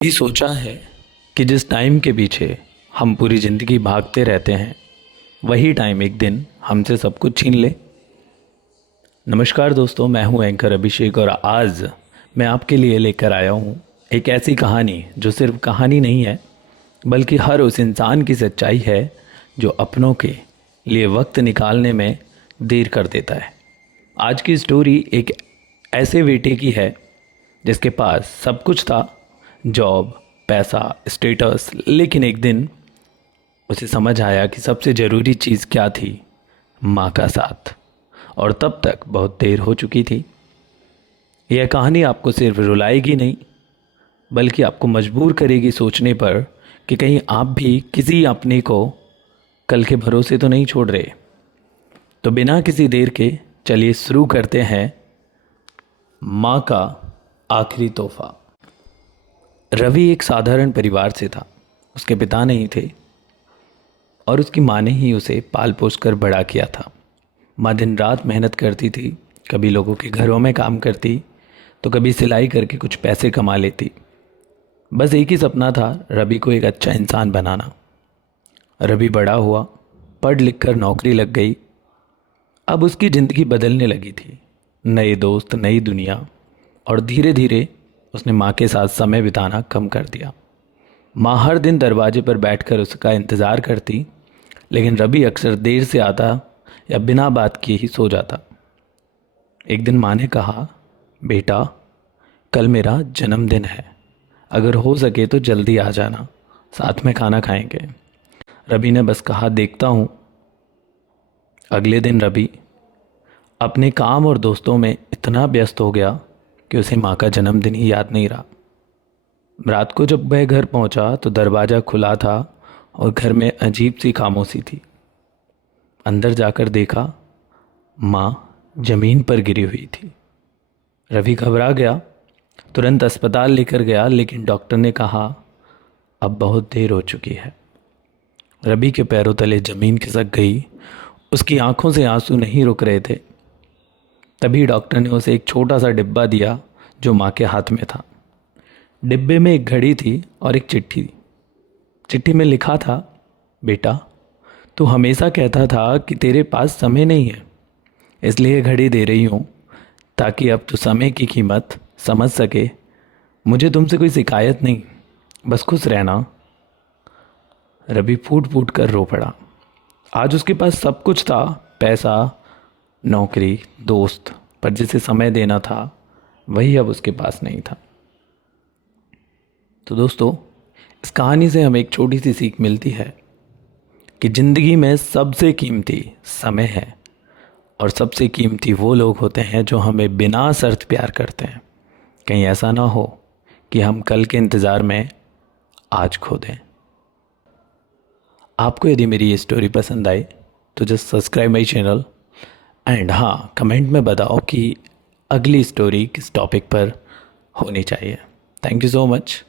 भी सोचा है कि जिस टाइम के पीछे हम पूरी ज़िंदगी भागते रहते हैं वही टाइम एक दिन हमसे सब कुछ छीन ले। नमस्कार दोस्तों, मैं हूं एंकर अभिषेक और आज मैं आपके लिए लेकर आया हूं एक ऐसी कहानी जो सिर्फ कहानी नहीं है बल्कि हर उस इंसान की सच्चाई है जो अपनों के लिए वक्त निकालने में देर कर देता है। आज की स्टोरी एक ऐसे बेटे की है जिसके पास सब कुछ था, जॉब, पैसा, स्टेटस, लेकिन एक दिन उसे समझ आया कि सबसे ज़रूरी चीज़ क्या थी, माँ का साथ। और तब तक बहुत देर हो चुकी थी। यह कहानी आपको सिर्फ रुलाएगी नहीं बल्कि आपको मजबूर करेगी सोचने पर कि कहीं आप भी किसी अपने को कल के भरोसे तो नहीं छोड़ रहे। तो बिना किसी देर के चलिए शुरू करते हैं माँ का आखिरी तोहफा। रवि एक साधारण परिवार से था। उसके पिता नहीं थे और उसकी माँ ने ही उसे पाल पोस कर बड़ा किया था। माँ दिन रात मेहनत करती थी, कभी लोगों के घरों में काम करती तो कभी सिलाई करके कुछ पैसे कमा लेती। बस एक ही सपना था, रवि को एक अच्छा इंसान बनाना। रवि बड़ा हुआ, पढ़ लिख कर नौकरी लग गई। अब उसकी ज़िंदगी बदलने लगी थी। नए दोस्त, नई दुनिया, और धीरे धीरे उसने माँ के साथ समय बिताना कम कर दिया। माँ हर दिन दरवाजे पर बैठकर उसका इंतज़ार करती, लेकिन रवि अक्सर देर से आता या बिना बात किए ही सो जाता। एक दिन माँ ने कहा, बेटा, कल मेरा जन्मदिन है, अगर हो सके तो जल्दी आ जाना, साथ में खाना खाएंगे। रवि ने बस कहा, देखता हूँ। अगले दिन रवि अपने काम और दोस्तों में इतना व्यस्त हो गया कि उसे माँ का जन्मदिन ही याद नहीं रहा। रात को जब वह घर पहुंचा तो दरवाज़ा खुला था और घर में अजीब सी खामोशी थी। अंदर जाकर देखा, माँ जमीन पर गिरी हुई थी। रवि घबरा गया, तुरंत अस्पताल लेकर गया, लेकिन डॉक्टर ने कहा अब बहुत देर हो चुकी है। रवि के पैरों तले ज़मीन खिसक गई। उसकी आंखों से आंसू नहीं रुक रहे थे। तभी डॉक्टर ने उसे एक छोटा सा डिब्बा दिया जो माँ के हाथ में था। डिब्बे में एक घड़ी थी और एक चिट्ठी। चिट्ठी में लिखा था, बेटा, तू हमेशा कहता था कि तेरे पास समय नहीं है, इसलिए घड़ी दे रही हूँ ताकि अब तू समय की कीमत समझ सके। मुझे तुमसे कोई शिकायत नहीं, बस खुश रहना। रवि फूट फूट कर रो पड़ा। आज उसके पास सब कुछ था, पैसा, नौकरी, दोस्त, पर जिसे समय देना था वही अब उसके पास नहीं था। तो दोस्तों, इस कहानी से हमें एक छोटी सी सीख मिलती है कि ज़िंदगी में सबसे कीमती समय है और सबसे कीमती वो लोग होते हैं जो हमें बिना शर्त प्यार करते हैं। कहीं ऐसा ना हो कि हम कल के इंतज़ार में आज खो दें। आपको यदि मेरी ये स्टोरी पसंद आई तो just subscribe my channel and हाँ, कमेंट में बताओ कि अगली स्टोरी किस टॉपिक पर होनी चाहिए। Thank you so much.